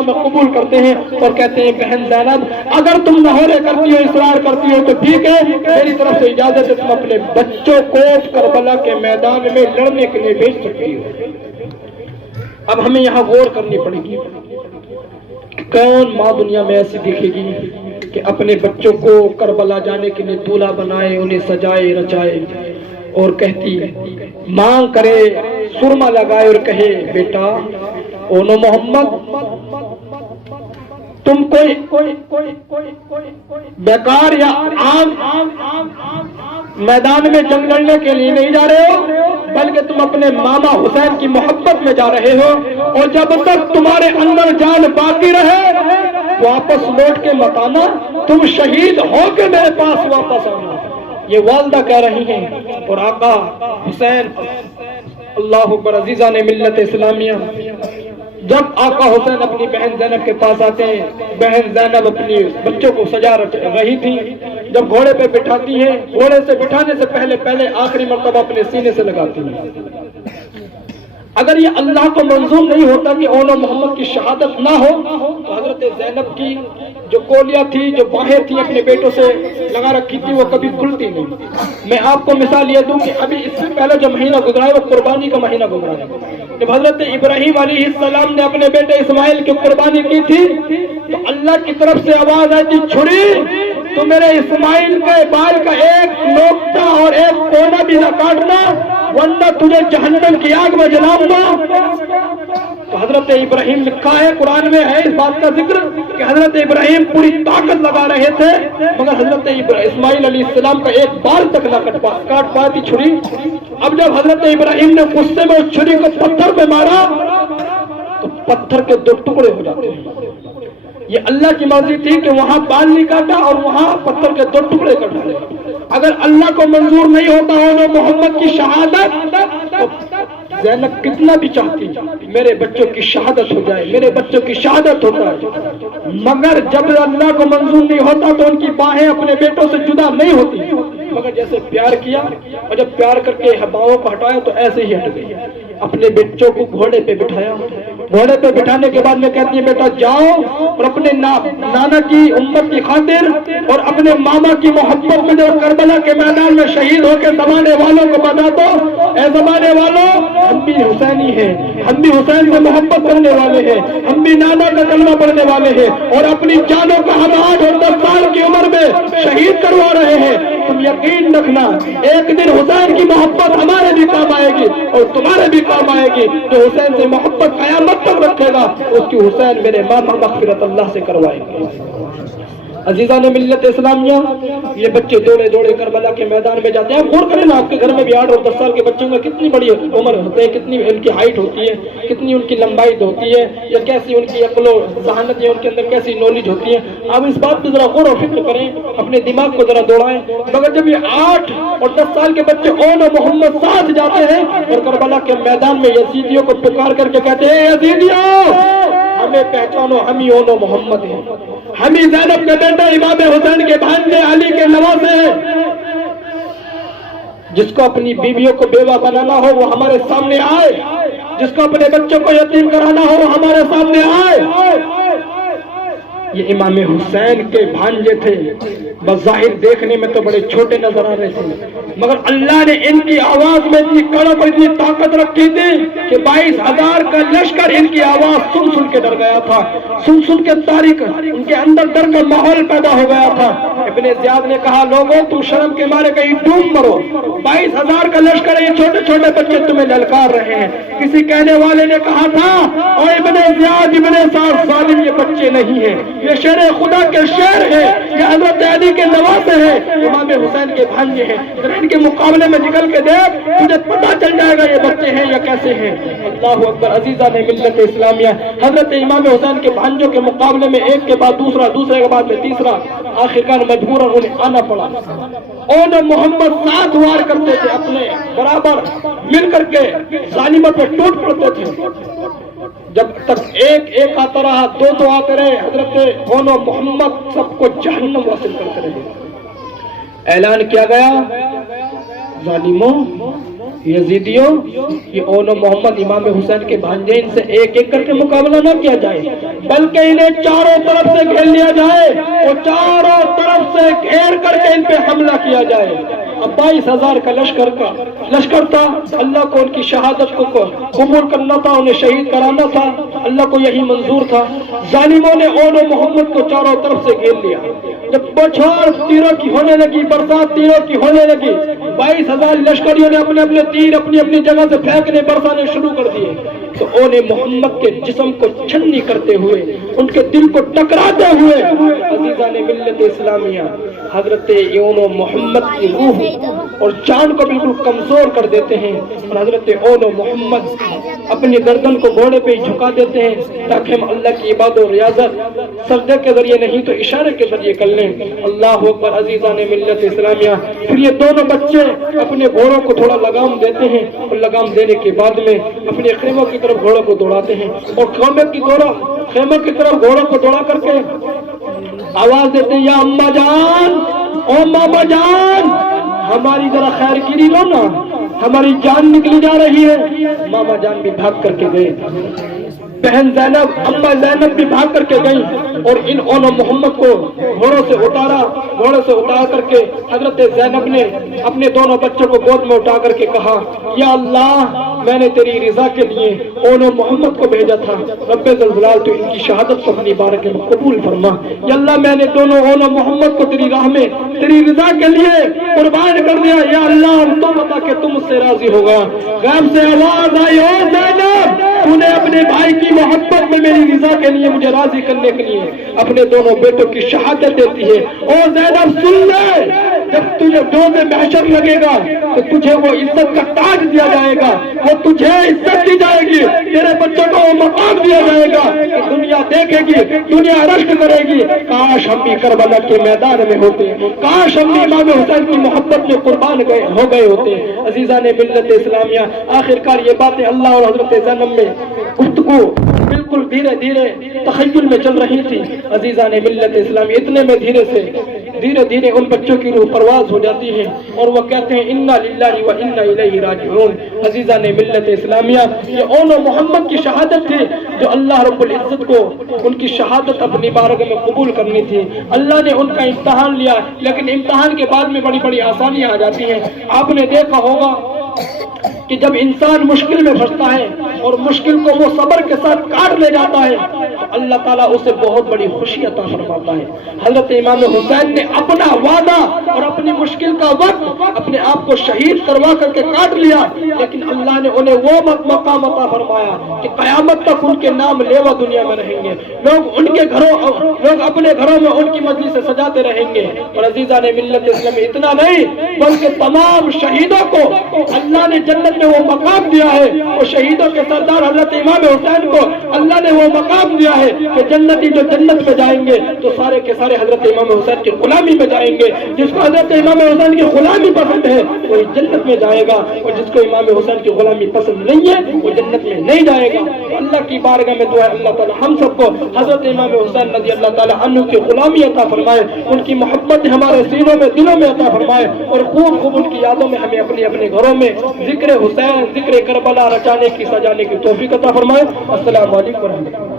دعا میں قبول کرتے ہیں اور کہتے ہیں بہن زینب اگر تم نہورے کرتی ہو اصرار کرتی ہو تو ٹھیک ہے، میری طرف سے اجازت ہے، تم اپنے بچوں کو کربلا کے میدان میں لڑنے کے لیے بھیج سکتی ہو۔ اب ہمیں یہاں غور کرنی پڑے گی، کون ماں دنیا میں ایسی دیکھے گی کہ اپنے بچوں کو کربلا جانے کے لیے دولہا بنائے، انہیں سجائے رچائے اور کہتی مانگ کرے، سرما لگائے اور کہے بیٹا اونو محمد تم کوئی بیکار یا عام میدان میں جنگ لڑنے کے لیے نہیں جا رہے ہو، بلکہ تم اپنے ماما حسین کی محبت میں جا رہے ہو، اور جب تک تمہارے اندر جان باقی رہے واپس لوٹ کے مت آنا، تم شہید ہو کے میرے پاس واپس آنا۔ یہ والدہ کہہ رہی ہیں، اور آقا حسین اللہ اکبر عزیزان ملت اسلامیہ، جب آقا حسین اپنی بہن زینب کے پاس آتے ہیں، بہن زینب اپنی بچوں کو سجا رہی تھی، جب گھوڑے پہ بٹھاتی ہیں، گھوڑے سے بٹھانے سے پہلے آخری مرتبہ اپنے سینے سے لگاتی ہیں۔ اگر یہ اللہ کو منظور نہیں ہوتا کہ اونو محمد کی شہادت نہ ہو تو حضرت زینب کی جو کولیاں تھی، جو باہیں تھی اپنے بیٹوں سے لگا رکھی تھی، وہ کبھی کھلتی نہیں۔ میں آپ کو مثال یہ دوں کہ ابھی اس سے پہلے جو مہینہ گزرا ہے وہ قربانی کا مہینہ گزرا ہے۔ جب حضرت ابراہیم علیہ السلام نے اپنے بیٹے اسماعیل کی قربانی کی تھی تو اللہ کی طرف سے آواز آئی تھی چھری تو میرے اسماعیل کے بال کا ایک نوکتا اور ایک کونا بھی نہ کاٹنا ورنہ تجھے جہنم کی آگ میں جلاؤں گا۔ تو حضرت ابراہیم لکھا ہے، قرآن میں ہے اس بات کا ذکر کہ حضرت ابراہیم پوری طاقت لگا رہے تھے مگر حضرت اسماعیل علیہ السلام کا ایک بال تک نہ کاٹ پاتی چھری۔ اب جب حضرت ابراہیم نے غصے میں اس چھری کو پتھر پہ مارا تو پتھر کے دو ٹکڑے ہو جاتے ہیں۔ یہ اللہ کی مرضی تھی کہ وہاں بال نہیں کاٹا اور وہاں پتھر کے دو ٹکڑے کر ڈالے۔ اگر اللہ کو منظور نہیں ہوتا اونو محمد کی شہادت تو زینب کتنا بھی چاہتی میرے بچوں کی شہادت ہو جائے، میرے بچوں کی شہادت ہو جائے، مگر جب اللہ کو منظور نہیں ہوتا تو ان کی باہیں اپنے بیٹوں سے جدا نہیں ہوتی، مگر جیسے پیار کیا اور جب پیار کر کے باہوں کو ہٹایا تو ایسے ہی ہٹ گئی۔ اپنے بچوں کو گھوڑے پہ بٹھایا، گھوڑے پہ بٹھانے کے بعد میں کہتی ہے بیٹا جاؤ اور اپنے نانا کی امت کی خاطر اور اپنے ماما کی محبت میں جو کربلا کے میدان میں شہید ہو کے زمانے والوں کو بتا دو، اے زمانے والوں ہم بھی حسینی ہیں، ہم بھی حسین سے محبت کرنے والے ہیں، ہم بھی نانا کا کلمہ پڑھنے والے ہیں اور اپنی جانوں کا ہم 8 اور 10 سال کی عمر میں شہید کروا رہے ہیں۔ تم یقین رکھنا ایک دن حسین کی محبت ہمارے بھی کام آئے گی اور تمہارے بھی کام آئے گی۔ جو حسین سے محبت قیامت تک رکھے گا اس کی حسین میرے ماما مغفرت اللہ سے کروائیں گے۔ عزیزان ملت اسلامیہ، یہ بچے دوڑے دوڑے کربلا کے میدان میں جاتے ہیں۔ غور کریں نا، آپ کے گھر میں بھی 8 اور 10 سال کے بچوں کا کتنی بڑی عمر ہوتے ہیں، کتنی ان کی ہائٹ ہوتی ہے، کتنی ان کی لمبائی ہوتی ہے، یا کیسی ان کی عقل و ذہانت یا ان کے اندر کیسی نالج ہوتی ہے۔ آپ اس بات پہ ذرا غور و فکر کریں، اپنے دماغ کو ذرا دوڑائیں۔ مگر جب یہ 8 اور 10 سال کے بچے اونو محمد ساتھ جاتے ہیں اور کربلا کے میدان میں یزیدیوں کو پکار کر کے کہتے ہیں یزیدیوں ہمیں پہچانو، ہم ہی اونو محمد ہیں، ہم ہی زینب کے بیٹا امام حسین کے بھانجے علی کے نواسے ہیں۔ جس کو اپنی بیویوں کو بیوہ بنانا ہو وہ ہمارے سامنے آئے، جس کو اپنے بچوں کو یتیم کرانا ہو وہ ہمارے سامنے آئے۔ یہ امام حسین کے بھانجے تھے، بظاہر دیکھنے میں تو بڑے چھوٹے نظر آ رہے تھے مگر اللہ نے ان کی آواز میں اتنی کڑک اور اتنی طاقت رکھی تھی کہ 22,000 کا لشکر ان کی آواز سن سن کے ڈر گیا تھا، سن سن کے تاریخ ان کے اندر ڈر کا ماحول پیدا ہو گیا تھا۔ ابن زیاد نے کہا لوگوں تم شرم کے مارے کہیں ڈوب مرو، 22,000 کا لشکر ہے، یہ چھوٹے چھوٹے بچے تمہیں للکار رہے ہیں۔ کسی کہنے والے نے کہا تھا اور ابن زیاد ابن سعد ظالم یہ بچے نہیں ہیں، یہ شیر خدا کے شیر ہے، یہ حضرت علی کے نواسے ہیں، امام حسین کے بھانجے ہیں، ان کے مقابلے میں نکل کے دیکھ تجھے پتہ چل جائے گا یہ بچے ہیں یا کیسے ہیں۔ اللہ اکبر عزیزان ملت اسلامیہ، حضرت امام حسین کے بھانجوں کے مقابلے میں ایک کے بعد دوسرا، دوسرے کے بعد میں تیسرا، آخرکار مجبوراً انہیں آنا پڑا۔ اونو محمد 7 وار کرتے تھے، اپنے برابر مل کر کے ظالمت میں ٹوٹ پڑتے تھے، جب تک ایک آتا رہا، دو آتے رہے، حضرت اونو محمد سب کو جہنم واصل کرتے رہے۔ اعلان کیا گیا ظالموں یزیدیوں یہ اون محمد امام حسین کے بھانجے، ان سے ایک ایک کر کے مقابلہ نہ کیا جائے، بلکہ انہیں چاروں طرف سے گھیر لیا جائے اور چاروں طرف سے گھیر کر کے ان پہ حملہ کیا جائے۔ اب 22,000 کا لشکر تھا، اللہ کو ان کی شہادت کو قبول کرنا تھا، انہیں شہید کرانا تھا، اللہ کو یہی منظور تھا۔ ظالموں نے اون محمد کو چاروں طرف سے گھیر لیا۔ جب بچھوڑ تیروں کی ہونے لگی، برسات تیروں کی ہونے لگی، 22,000 لشکریوں نے اپنے اپنے تیر اپنی اپنی جگہ سے پھینکنے برسانے شروع کر دیے، تو اون محمد کے جسم کو چھنی کرتے ہوئے، ان کے دل کو ٹکراتے ہوئے عزیزان ملت اسلامیہ حضرت اون محمد کی روح اور جان کو بالکل کمزور کر دیتے ہیں، اور حضرت اون محمد اپنی گردن کو گھوڑے پہ ہی جھکا دیتے ہیں تاکہ ہم اللہ کی عبادت و ریاضت سجدے کے ذریعے نہیں تو اشارے کے ذریعے کر لیں۔ اللہ اکبر عزیزان ملت اسلامیہ۔ پھر یہ دونوں بچے اپنے گھوڑوں کو تھوڑا لگام دیتے ہیں، اور لگام دینے کے بعد میں اپنے خیموں کی طرف گھوڑوں کو دوڑاتے ہیں، اور خیموں کی طرف گھوڑوں کو دوڑا کر کے آواز دیتے ہیں، یا اماں جان، او ماما جان، ہماری ذرا خیر گیری لو نا، ہماری جان نکلی جا رہی ہے۔ ماما جان بھی بھاگ کر کے گئے، بہن زینب، اماں زینب بھی بھاگ کر کے گئی، اور ان اون محمد کو گھوڑوں سے اتار کر کے حضرت زینب نے اپنے دونوں بچوں کو گود میں اٹھا کر کے کہا، یا اللہ، میں نے تیری رضا کے لیے اون محمد کو بھیجا تھا، رب ذوالجلال تو ان کی شہادت کو اپنی بارک میں قبول فرما۔ یا اللہ، میں نے دونوں اون محمد کو تیری راہ میں تیری رضا کے لیے قربان کر دیا، یا اللہ ہم تو بتا کہ تم اس سے راضی ہو گیا۔ غیب سے آواز آئی، او زینب، تو نے اپنے بھائی کی محبت میں میری رضا کے لیے مجھے راضی کرنے کے لیے اپنے دونوں بیٹوں کی شہادت دیتی ہے۔ او زینب سن لے، جب تجھے روز محشر لگے گا تو تجھے وہ عزت کا تاج دیا جائے گا، وہ تجھے عزت دی جائے گی، تیرے بچوں کو وہ مقام دیا جائے گا کہ دنیا دیکھے گی، دنیا رشک کرے گی، کاش ہم بھی کربلا کے میدان میں ہوتے، کاش ہم بھی امام حسین کی محبت میں قربان ہو گئے ہوتے۔ عزیزان ملت اسلامیہ، آخرکار یہ باتیں اللہ اور حضرت زینب میں گفتگو بالکل دھیرے دھیرے تخیل میں چل رہی تھی۔ عزیزان ملت اسلامی، اتنے میں دھیرے دھیرے ان بچوں کی روح پرواز ہو جاتی ہے، اور وہ کہتے ہیں انا للہ و انا الیہ راجعون۔ عزیزان ملت اسلامیہ، یہ اون محمد کی شہادت تھی جو اللہ رب العزت کو ان کی شہادت اپنی بارگاہ میں قبول کرنی تھی۔ اللہ نے ان کا امتحان لیا، لیکن امتحان کے بعد میں بڑی بڑی آسانیاں آ جاتی ہیں۔ آپ نے دیکھا ہوگا کہ جب انسان مشکل میں پھنستا ہے اور مشکل کو وہ صبر کے ساتھ کاٹ لے جاتا ہے تو اللہ تعالیٰ اسے بہت بڑی خوشی عطا فرماتا ہے۔ حضرت امام حسین نے اپنا وعدہ اور اپنی مشکل کا وقت اپنے آپ کو شہید کروا کر کے کاٹ لیا، لیکن اللہ نے انہیں وہ مقام عطا فرمایا کہ قیامت تک ان کے نام لیوا دنیا میں رہیں گے، لوگ اپنے گھروں میں ان کی مجلس سے سجاتے رہیں گے۔ اور عزیزان ملت اسلام اتنا نہیں بلکہ تمام شہیدوں کو اللہ نے جنت میں وہ مقام دیا ہے، اور شہیدوں کے سردار حضرت امام حسین کو اللہ نے وہ مقام دیا ہے کہ جنتی جو جنت میں جائیں گے تو سارے کے سارے حضرت امام حسین کی غلامی میں جائیں گے۔ جس کو حضرت امام حسین کی غلامی پسند ہے وہ جنت میں جائے گا، اور جس کو امام حسین کی غلامی پسند نہیں ہے وہ جنت میں نہیں جائے گا۔ اللہ کی بارگاہ میں دعا ہے اللہ تعالی ہم سب کو حضرت امام حسین رضی اللہ تعالی عنہ کی غلامی عطا فرمائے، ان کی محبت ہمارے سینوں میں دلوں میں عطا فرمائے، اور خوب خوب ان کی یادوں میں ہمیں اپنے اپنے گھروں میں ذکر حسین، ذکر کربلا رچانے کی سجانے کی توفیق عطا فرمائے۔ السلام علیکم ورحمۃ اللہ۔